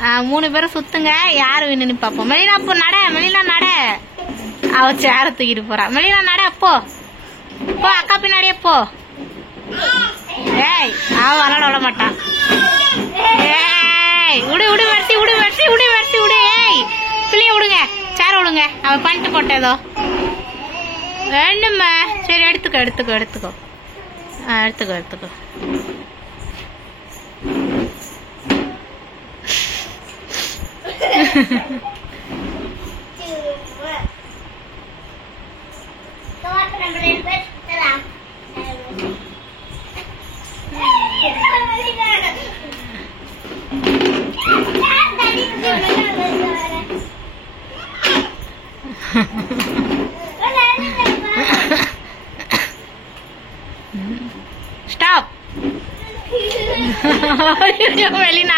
3 பேரும் சுத்துங்க, யாரு வேணும்னு பாப்போம். மெலினா போ, நட மெலினா நட. அவ சேர தூக்கிட்டு போறா. மெலினா நட, போ போ, அக்கா பின்னாடியே போ. ஏய், அவ விளாட விட மாட்டான். ஏய், விடு விடு வெட்டி விடு வெட்டி விடு வெட்டி விடு. ஏய், பிள்ளைய விடுங்க, சேர விடுங்க. அவ பண்ணிட்டு போட்டேதோ வேணுமா? சரி, எடுத்துக்கோ எடுத்துக்கோ எடுத்துக்கோ. எடுத்துக்கோ எடுத்துக்கோ. Stop. Melina.